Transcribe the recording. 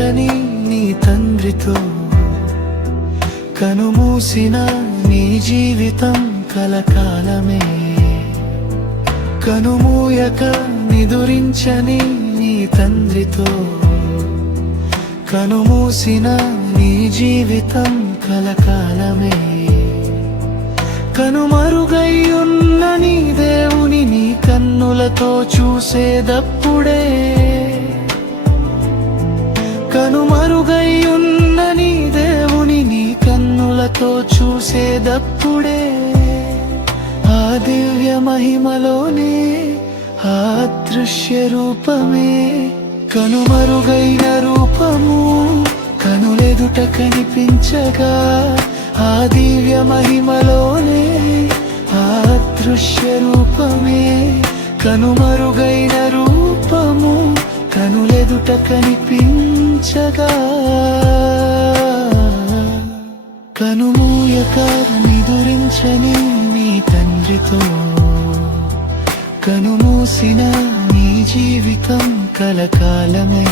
నిదురించని నీ తండ్రితో కనుమూసిన నీ జీవితం కలకాలమే. కనుమూయక నిదురించని నీ తండ్రితో కనుమూసిన నీ జీవితం కలకాలమే. కనుమరుగయ్యున్న నీ దేవుని నీ కన్నులతో చూసేదప్పుడే, కనుమరుగయ్యున్న నీ దేవుని నీ కన్నులతో చూసేదప్పుడే ఆ దివ్య మహిమలోనే ఆ అదృశ్య రూపమే. కనుమరుగైన రూపము కనులెదుట కనిపించగా ఆ దివ్య మహిమలోనే ఆ అదృశ్య రూపమే. కనుమరుగైన రూపము కనులెదుట కనిపించగా కనుమూయక నిదురించని నీ తండ్రితో కనుమూసిన నీ జీవితం కలకాలమే.